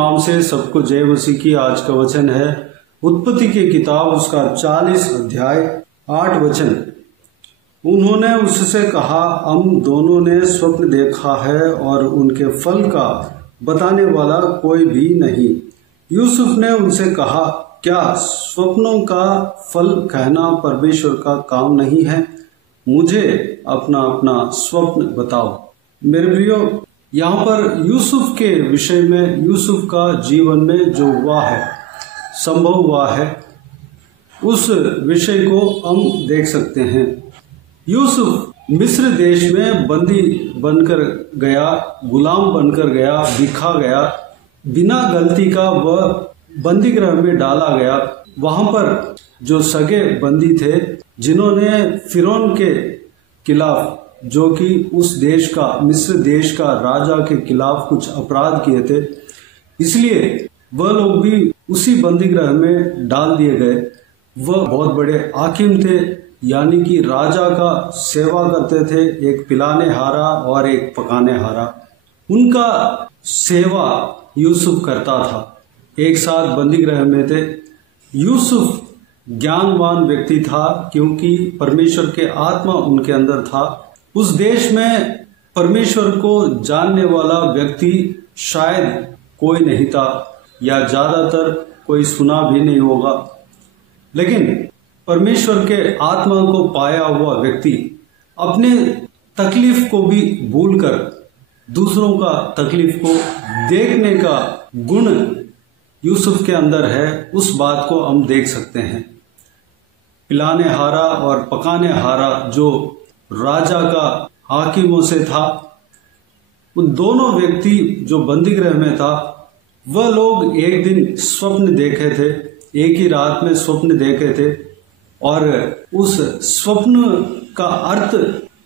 नाम से सबको जय मसीह की। आज का वचन है उत्पत्ति की किताब, उसका 40 अध्याय 8 वचन। उन्होंने उससे कहा, हम दोनों ने स्वप्न देखा है और उनके फल का बताने वाला कोई भी नहीं। यूसुफ ने उनसे कहा, क्या स्वप्नों का फल कहना परमेश्वर का काम नहीं है? मुझे अपना अपना स्वप्न बताओ। मेरे प्रियो, यहाँ पर यूसुफ के विषय में, यूसुफ का जीवन में जो हुआ है, संभव हुआ है, उस विषय को हम देख सकते हैं। यूसुफ मिस्र देश में बंदी बनकर गया, गुलाम बनकर गया, बिखा गया, बिना गलती का वह बंदी गृह में डाला गया। वहां पर जो सगे बंदी थे, जिन्होंने फिरौन के खिलाफ, जो कि उस देश का, मिस्र देश का राजा के खिलाफ कुछ अपराध किए थे, इसलिए वह लोग भी उसी बंदी गृह में डाल दिए गए। वह बहुत बड़े हाकिम थे, यानी कि राजा का सेवा करते थे, एक पिलाने हारा और एक पकाने हारा। उनका सेवा यूसुफ करता था। एक साथ बंदी गृह में थे। यूसुफ ज्ञानवान व्यक्ति था, क्योंकि परमेश्वर के आत्मा उनके अंदर था। उस देश में परमेश्वर को जानने वाला व्यक्ति शायद कोई नहीं था, या ज्यादातर कोई सुना भी नहीं होगा। लेकिन परमेश्वर के आत्मा को पाया हुआ व्यक्ति अपने तकलीफ को भी भूलकर दूसरों का तकलीफ को देखने का गुण यूसुफ के अंदर है। उस बात को हम देख सकते हैं। पिलाने हारा और पकाने हारा जो राजा का हाकिमों से था, उन दोनों व्यक्ति जो बंदी गृह में था, वह लोग एक दिन स्वप्न देखे थे, एक ही रात में स्वप्न देखे थे, और उस स्वप्न का अर्थ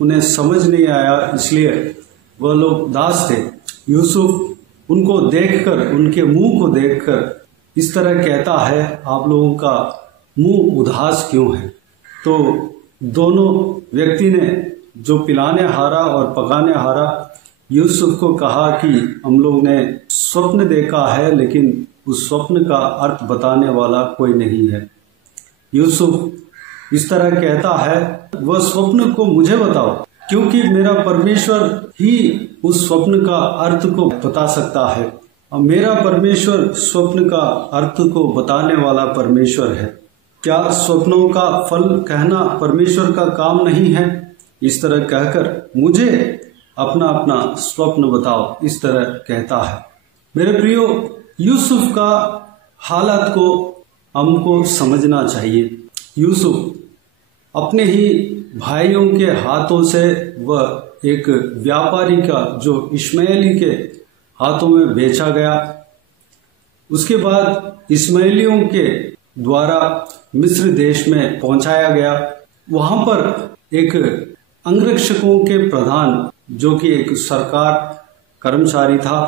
उन्हें समझ नहीं आया, इसलिए वह लोग उदास थे। यूसुफ उनको देखकर, उनके मुंह को देखकर इस तरह कहता है, आप लोगों का मुंह उदास क्यों है? तो दोनों व्यक्ति ने, जो पिलाने हारा और पकाने हारा, यूसुफ को कहा कि हम लोग ने स्वप्न देखा है, लेकिन उस स्वप्न का अर्थ बताने वाला कोई नहीं है। यूसुफ इस तरह कहता है, वह स्वप्न को मुझे बताओ, क्योंकि मेरा परमेश्वर ही उस स्वप्न का अर्थ को बता सकता है। और मेरा परमेश्वर स्वप्न का अर्थ को बताने वाला परमेश्वर है। क्या स्वप्नों का फल कहना परमेश्वर का काम नहीं है? इस तरह कहकर मुझे अपना अपना स्वप्न बताओ, इस तरह कहता है। मेरे प्रियो, यूसुफ का हालत को हमको समझना चाहिए। यूसुफ अपने ही भाइयों के हाथों से, वह एक व्यापारी का, जो इश्माएली के हाथों में बेचा गया। उसके बाद इश्माएलियों के द्वारा मिस्र देश में पहुंचाया गया। वहां पर एक अंगरक्षकों के प्रधान, जो कि एक सरकार कर्मचारी था,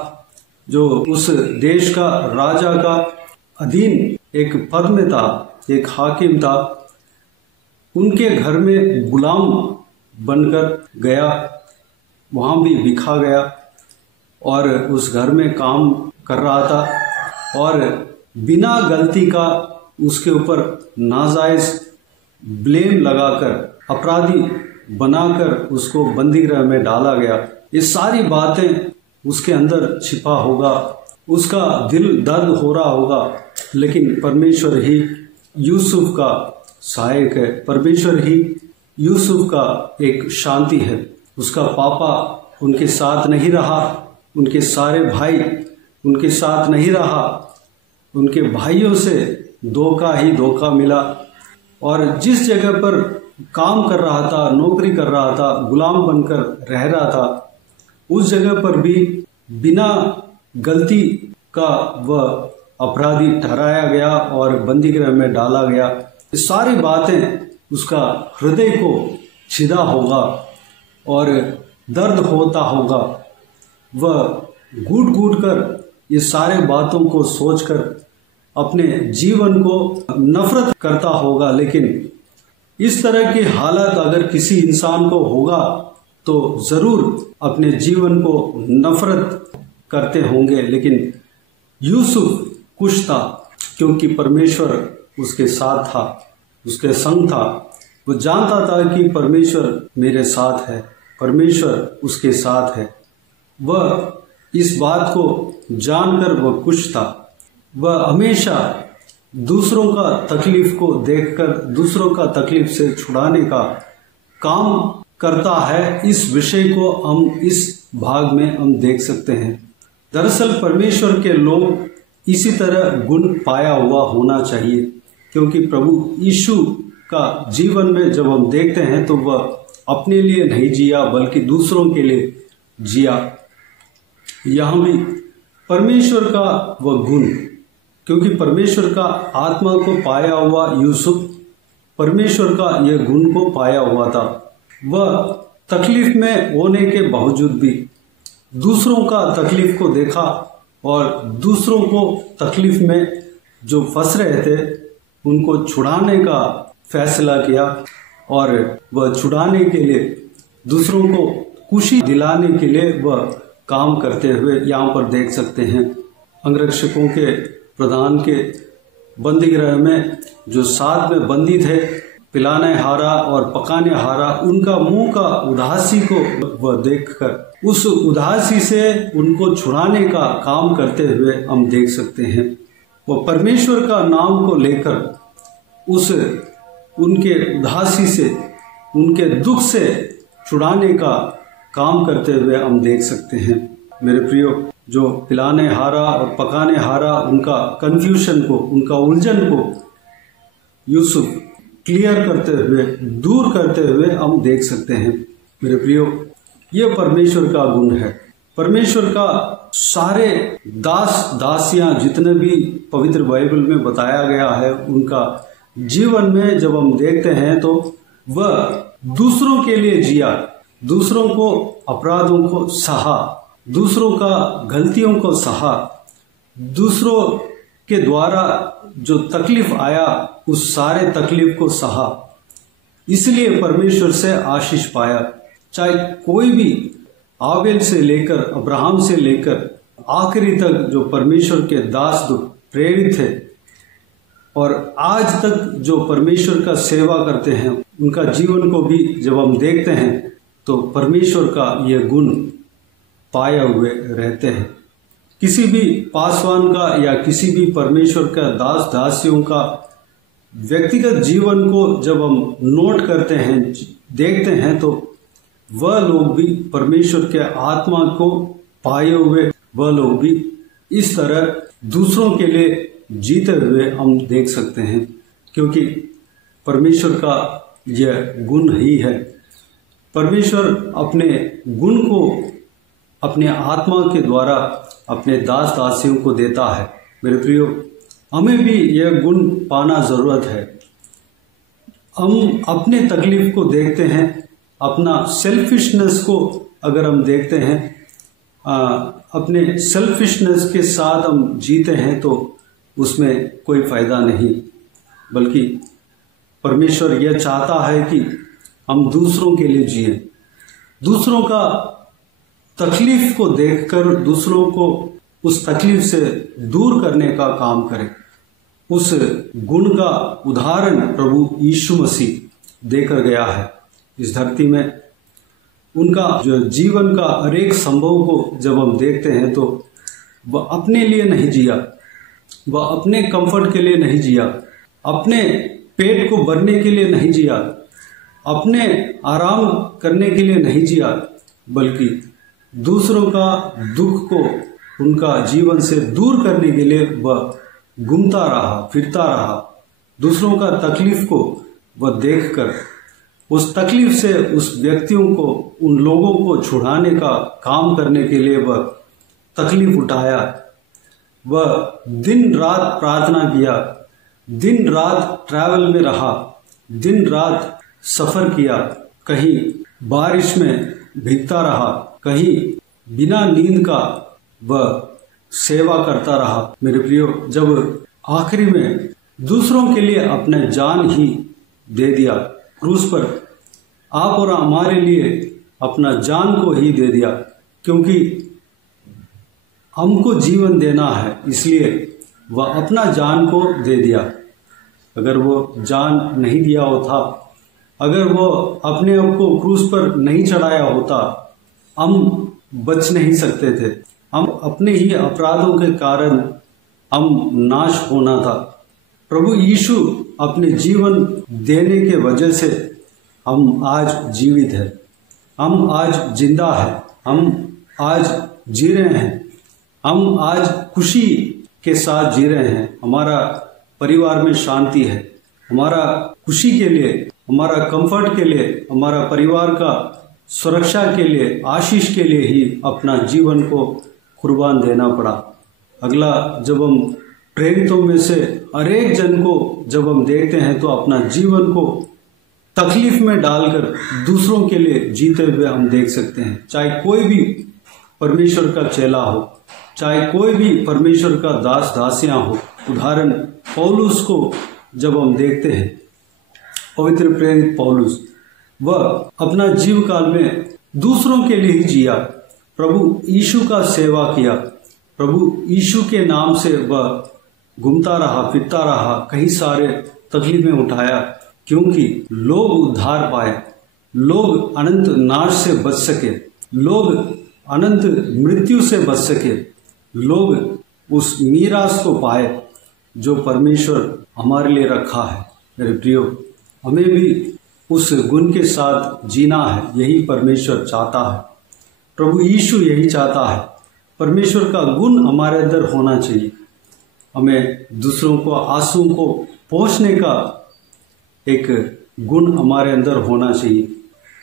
जो उस देश का राजा का अधीन एक पद में था, एक हाकिम था, उनके घर में गुलाम बनकर गया, वहां भी बिखा गया और उस घर में काम कर रहा था, और बिना गलती का उसके ऊपर नाजायज ब्लेम लगाकर, अपराधी बनाकर उसको बंदी गृह में डाला गया। ये सारी बातें उसके अंदर छिपा होगा, उसका दिल दर्द हो रहा होगा, लेकिन परमेश्वर ही यूसुफ का सहायक है। परमेश्वर ही यूसुफ का एक शांति है। उसका पापा उनके साथ नहीं रहा, उनके सारे भाई उनके साथ नहीं रहा, उनके भाइयों से धोखा ही धोखा मिला, और जिस जगह पर काम कर रहा था, नौकरी कर रहा था, गुलाम बनकर रह रहा था, उस जगह पर भी बिना गलती का वह अपराधी ठहराया गया और बंदी गृह में डाला गया। ये सारी बातें उसका हृदय को छिदा होगा और दर्द होता होगा। वह घूट घूट कर ये सारे बातों को सोचकर अपने जीवन को नफरत करता होगा। लेकिन इस तरह की हालत अगर किसी इंसान को होगा तो जरूर अपने जीवन को नफरत करते होंगे। लेकिन यूसुफ खुश था क्योंकि परमेश्वर उसके साथ था, उसके संग था। वो जानता था कि परमेश्वर मेरे साथ है, परमेश्वर उसके साथ है। वह इस बात को जानकर वह खुश था। वह हमेशा दूसरों का तकलीफ को देखकर दूसरों का तकलीफ से छुड़ाने का काम करता है। इस विषय को हम इस भाग में हम देख सकते हैं। दरअसल परमेश्वर के लोग इसी तरह गुण पाया हुआ होना चाहिए, क्योंकि प्रभु यीशु का जीवन में जब हम देखते हैं तो वह अपने लिए नहीं जिया बल्कि दूसरों के लिए जिया। यहाँ भी परमेश्वर का वह गुण, क्योंकि परमेश्वर का आत्मा को पाया हुआ यूसुफ परमेश्वर का यह गुण को पाया हुआ था। वह तकलीफ में होने के बावजूद भी दूसरों का तकलीफ को देखा और दूसरों को तकलीफ में जो फंस रहे थे उनको छुड़ाने का फैसला किया और वह छुड़ाने के लिए दूसरों को खुशी दिलाने के लिए वह काम करते हुए यहाँ पर देख सकते हैं। अंगरक्षकों के प्रधान के बंदीगृह में जो साथ में बंदी थे, पिलाने हारा और पकाने हारा, उनका मुंह का उदासी को वह देखकर उस उदासी से उनको छुड़ाने का काम करते हुए हम देख सकते हैं। वह परमेश्वर का नाम को लेकर उस उनके उदासी से, उनके दुख से छुड़ाने का काम करते हुए हम देख सकते हैं। मेरे प्रियो, जो पिलाने हारा और पकाने हारा, उनका कंफ्यूजन को, उनका उलझन को यूसुफ क्लियर करते हुए, दूर करते हुए हम देख सकते हैं। मेरे प्रियो, यह परमेश्वर का गुण है। परमेश्वर का सारे दास दासियां जितने भी पवित्र बाइबल में बताया गया है, उनका जीवन में जब हम देखते हैं तो वह दूसरों के लिए जिया, दूसरों को अपराधों को सहा, दूसरों का गलतियों को सहा, दूसरों के द्वारा जो तकलीफ आया उस सारे तकलीफ को सहा, इसलिए परमेश्वर से आशीष पाया। चाहे कोई भी आबेल से लेकर अब्राहम से लेकर आखिरी तक जो परमेश्वर के दास प्रेरित थे और आज तक जो परमेश्वर का सेवा करते हैं, उनका जीवन को भी जब हम देखते हैं तो परमेश्वर का यह गुण पाए हुए रहते हैं। किसी भी पासवान का या किसी भी परमेश्वर का दास दासियों का व्यक्तिगत जीवन को जब हम नोट करते हैं, देखते हैं, तो वह लोग भी परमेश्वर के आत्मा को पाए हुए, वह लोग भी इस तरह दूसरों के लिए जीते हुए हम देख सकते हैं, क्योंकि परमेश्वर का यह गुण ही है। परमेश्वर अपने गुण को अपने आत्मा के द्वारा अपने दास दासियों को देता है। मेरे प्रियो, हमें भी यह गुण पाना ज़रूरत है। हम अपने तकलीफ को देखते हैं, अपना सेल्फिशनेस को अगर हम देखते हैं, अपने सेल्फिशनेस के साथ हम जीते हैं तो उसमें कोई फ़ायदा नहीं, बल्कि परमेश्वर यह चाहता है कि हम दूसरों के लिए जिए, दूसरों का तकलीफ को देखकर दूसरों को उस तकलीफ से दूर करने का काम करें। उस गुण का उदाहरण प्रभु यीशु मसीह देकर गया है इस धरती में। उनका जो जीवन का हर एक संभव को जब हम देखते हैं तो वह अपने लिए नहीं जिया, वह अपने कंफर्ट के लिए नहीं जिया, अपने पेट को भरने के लिए नहीं जिया, अपने आराम करने के लिए नहीं जिया, बल्कि दूसरों का दुख को उनका जीवन से दूर करने के लिए वह घूमता रहा, फिरता रहा। दूसरों का तकलीफ को वह देखकर उस तकलीफ से उस व्यक्तियों को, उन लोगों को छुड़ाने का काम करने के लिए वह तकलीफ उठाया। वह दिन रात प्रार्थना किया, दिन रात ट्रैवल में रहा, दिन रात सफ़र किया, कहीं बारिश में भीगता रहा, कहीं बिना नींद का वह सेवा करता रहा। मेरे प्रियो, जब आखिरी में दूसरों के लिए अपने जान ही दे दिया, क्रूस पर आप और हमारे लिए अपना जान को ही दे दिया, क्योंकि हमको जीवन देना है, इसलिए वह अपना जान को दे दिया। अगर वो जान नहीं दिया होता, अगर वो अपने आप को क्रूस पर नहीं चढ़ाया होता, हम बच नहीं सकते थे। हम अपने ही अपराधों के कारण हम नाश होना था। प्रभु यीशु अपने जीवन देने के वजह से हम आज जीवित हैं, हम आज जिंदा हैं, हम आज जी रहे हैं, हम आज खुशी के साथ जी रहे हैं। हमारा परिवार में शांति है। हमारा खुशी के लिए, हमारा कंफर्ट के लिए, हमारा परिवार का सुरक्षा के लिए, आशीष के लिए ही अपना जीवन को कुर्बान देना पड़ा। अगला, जब हम प्रेरितों में से हर एक जन को जब हम देखते हैं तो अपना जीवन को तकलीफ में डालकर दूसरों के लिए जीते हुए हम देख सकते हैं। चाहे कोई भी परमेश्वर का चेला हो, चाहे कोई भी परमेश्वर का दास दासियां हो। उदाहरण पौलुस को जब हम देखते हैं, पवित्र प्रेरित पौलुस, वह अपना जीव काल में दूसरों के लिए ही जिया, प्रभु यीशु का सेवा किया, प्रभु यीशु के नाम से वह घूमता रहा, फिरता रहा, कई सारे तकलीफें उठाया, क्योंकि लोग उद्धार पाए, लोग अनंत नाश से बच सके, लोग अनंत मृत्यु से बच सके, लोग उस मीरास को पाए जो परमेश्वर हमारे लिए रखा है। मेरे प्रियो, हमें भी उस गुण के साथ जीना है, यही परमेश्वर चाहता है, प्रभु यीशु यही चाहता है। परमेश्वर का गुण हमारे अंदर होना चाहिए। हमें दूसरों को आंसू को पहुँचने का एक गुण हमारे अंदर होना चाहिए।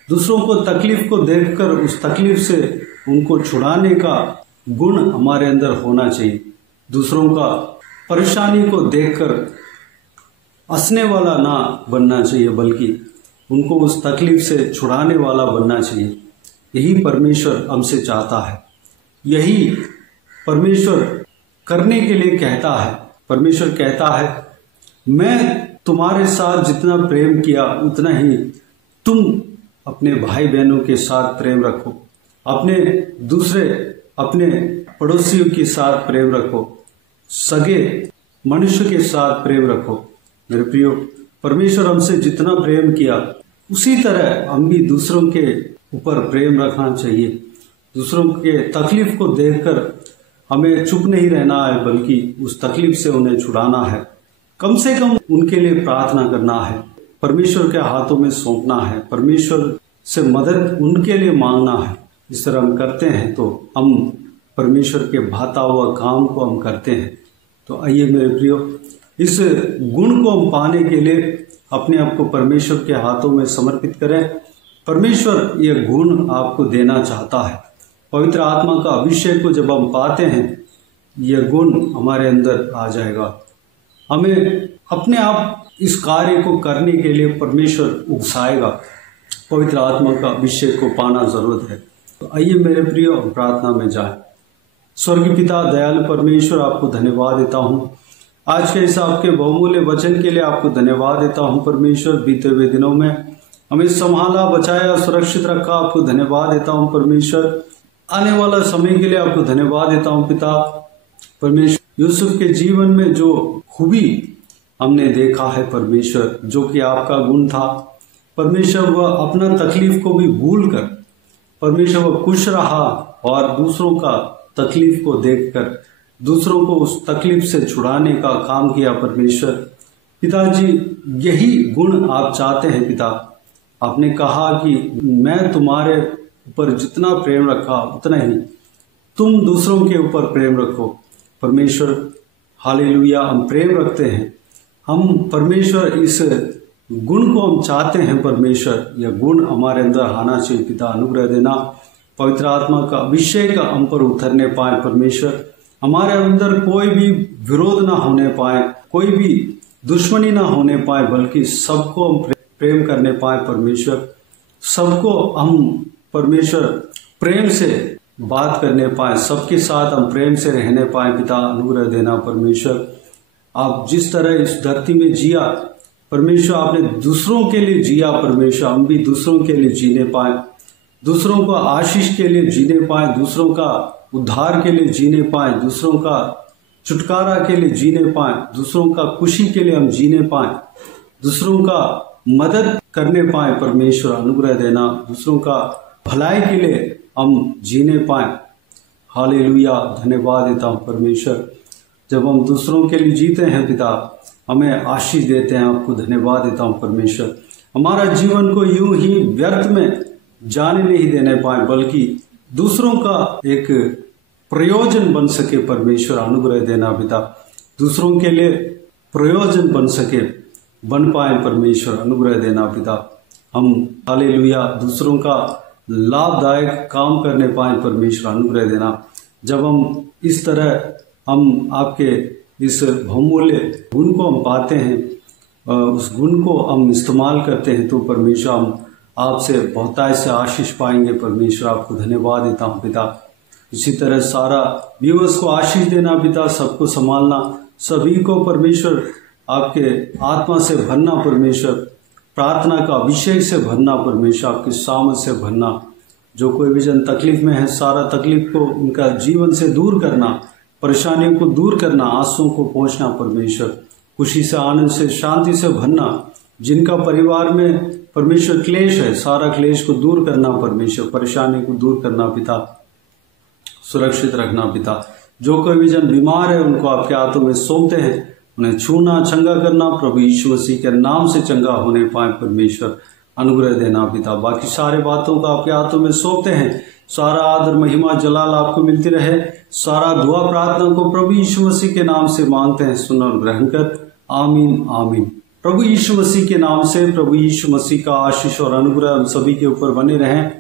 दूसरों को तकलीफ को देखकर उस तकलीफ से उनको छुड़ाने का गुण हमारे अंदर होना चाहिए। दूसरों का परेशानी को देखकर हंसने वाला ना बनना चाहिए, बल्कि उनको उस तकलीफ से छुड़ाने वाला बनना चाहिए। यही परमेश्वर हमसे चाहता है, यही परमेश्वर करने के लिए कहता है। परमेश्वर कहता है, मैं तुम्हारे साथ जितना प्रेम किया उतना ही तुम अपने भाई बहनों के साथ प्रेम रखो, अपने पड़ोसियों के साथ प्रेम रखो, सगे मनुष्य के साथ प्रेम रखो। मेरे प्रियो, परमेश्वर हमसे जितना प्रेम किया उसी तरह हम भी दूसरों के ऊपर प्रेम रखना चाहिए। दूसरों के तकलीफ को देखकर हमें चुप नहीं रहना है, बल्कि उस तकलीफ से उन्हें छुड़ाना है। कम से कम उनके लिए प्रार्थना करना है, परमेश्वर के हाथों में सौंपना है, परमेश्वर से मदद उनके लिए मांगना है। इस तरह हम करते हैं तो हम परमेश्वर के भाता हुआ काम को हम करते हैं। तो आइए मेरे प्रियो, इस गुण को हम पाने के लिए अपने आप को परमेश्वर के हाथों में समर्पित करें। परमेश्वर ये गुण आपको देना चाहता है। पवित्र आत्मा का अभिषेक को जब हम पाते हैं, यह गुण हमारे अंदर आ जाएगा। हमें अपने आप इस कार्य को करने के लिए परमेश्वर उकसाएगा। पवित्र आत्मा का अभिषेक को पाना जरूरत है। तो आइए मेरे प्रियो, प्रार्थना में जाएं। स्वर्गीय पिता, दयालु परमेश्वर, आपको धन्यवाद देता हूँ आज के इस आपके बहुमूल्य वचन के लिए। आपको धन्यवाद देता हूँ परमेश्वर, बीते हुए दिनों में हमें संभाला, बचाया, सुरक्षित रखा। आपको धन्यवाद देता हूँ परमेश्वर। आने वाला समय के लिए आपको धन्यवाद देता हूँ पिता परमेश्वर। यूसुफ के जीवन में जो खूबी हमने देखा है परमेश्वर, जो कि आपका गुण था परमेश्वर, वह अपना तकलीफ को भी भूल कर परमेश्वर वह खुश रहा और दूसरों का तकलीफ को देखकर दूसरों को उस तकलीफ से छुड़ाने का काम किया परमेश्वर। पिताजी, यही गुण आप चाहते हैं पिता। आपने कहा कि मैं तुम्हारे ऊपर जितना प्रेम रखा उतना ही तुम दूसरों के ऊपर प्रेम रखो परमेश्वर। हालेलुया, हम प्रेम रखते हैं। हम परमेश्वर इस गुण को हम चाहते हैं परमेश्वर। यह गुण हमारे अंदर आना चाहिए पिता। अनुग्रह देना, पवित्र आत्मा का अभिषेक हम पर उतरने पाए परमेश्वर। हमारे अंदर कोई भी विरोध ना होने पाए, कोई भी दुश्मनी ना होने पाए, बल्कि सबको हम प्रेम करने पाए परमेश्वर। सबको हम परमेश्वर प्रेम से बात करने पाए, सबके साथ हम प्रेम से रहने पाए पिता। अनुग्रह देना परमेश्वर। आप जिस तरह इस धरती में जिया परमेश्वर, आपने दूसरों के लिए जिया परमेश्वर, हम भी दूसरों के लिए जीने पाए, दूसरों को आशीष के लिए जीने पाए, दूसरों का उद्धार के लिए जीने पाए, दूसरों का छुटकारा के लिए जीने पाए, दूसरों का खुशी के लिए हम जीने पाए, दूसरों का मदद करने पाए। परमेश्वर अनुग्रह देना, दूसरों का भलाई के लिए हम जीने पाए। हालेलुया, धन्यवाद देता हूँ परमेश्वर। जब हम दूसरों के लिए जीते हैं पिता, हमें आशीष देते हैं। आपको धन्यवाद देता हूँ परमेश्वर। हमारा जीवन को यूं ही व्यर्थ में जाने नहीं देने पाए, बल्कि दूसरों का एक प्रयोजन बन सके। परमेश्वर अनुग्रह देना पिता, दूसरों के लिए प्रयोजन बन सके, बन पाए। परमेश्वर अनुग्रह देना पिता। हम हालेलुया दूसरों का लाभदायक काम करने पाए। परमेश्वर अनुग्रह देना। जब हम इस तरह हम आपके इस बहुमूल्य गुण को हम पाते हैं, उस गुण को हम इस्तेमाल करते हैं, तो परमेश्वर हम आपसे बहुतायत से आशीष पाएंगे। परमेश्वर आपको धन्यवाद देता हूँ पिता। इसी तरह सारा व्यूअर्स को आशीष देना पिता, सबको संभालना, सभी को परमेश्वर आपके आत्मा से भरना। परमेश्वर प्रार्थना का अभिषेक से भरना। परमेश्वर आपकी सामर्थ से भरना। जो कोई भी जन तकलीफ में है, सारा तकलीफ को उनका जीवन से दूर करना, परेशानियों को दूर करना, आंसुओं को पहुंचना। परमेश्वर खुशी से, आनंद से, शांति से भरना। जिनका परिवार में परमेश्वर क्लेश है, सारा क्लेश को दूर करना। परमेश्वर परेशानी को दूर करना पिता, सुरक्षित रखना पिता। जो कोई भी जन बीमार है, उनको आपके हाथों में सौंपते हैं, उन्हें छूना, चंगा करना। प्रभु यीशु मसीह के नाम से चंगा होने पाए। परमेश्वर अनुग्रह देना पिता। बाकी सारे बातों को आपके हाथों में सौंपते हैं। सारा आदर, महिमा, जलाल आपको मिलती रहे। सारा दुआ प्रार्थना को प्रभु यीशु मसीह के नाम से मांगते हैं, सुन और ग्रहण कर। आमीन आमीन। प्रभु यीशु मसीह के नाम से प्रभु यीशु मसीह का आशीष और अनुग्रह हम सभी के ऊपर बने रहें।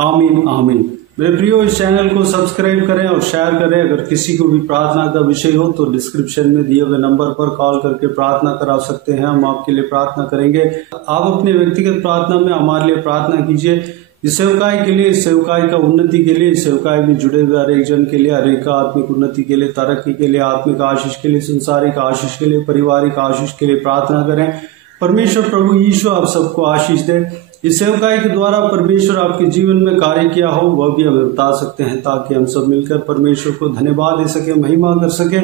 आमीन आमीन। मेरे प्रियो, इस चैनल को सब्सक्राइब करें और शेयर करें। अगर किसी को भी प्रार्थना का विषय हो तो डिस्क्रिप्शन में दिए हुए नंबर पर कॉल करके प्रार्थना करा सकते हैं। हम आपके लिए प्रार्थना करेंगे। आप अपने व्यक्तिगत प्रार्थना में हमारे लिए प्रार्थना कीजिए। इस सेवकाई के लिए, इस सेवकाई का उन्नति के लिए, इस सेवकाई में जुड़े हुए हर एक जन के लिए, हर एक आत्मिक उन्नति के लिए, तरक्की के लिए, आत्मिक आशीष के लिए, संसारिक आशीष के लिए, पारिवारिक आशीष के लिए प्रार्थना करें। परमेश्वर प्रभु यीशु आप सबको आशीष दे। इस सेवकाई के द्वारा परमेश्वर आपके जीवन में कार्य किया हो वह भी हमें बता सकते हैं, ताकि हम सब मिलकर परमेश्वर को धन्यवाद दे सके, महिमा कर सके।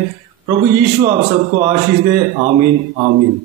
प्रभु यीशु आप सबको आशीष दे। आमीन आमीन।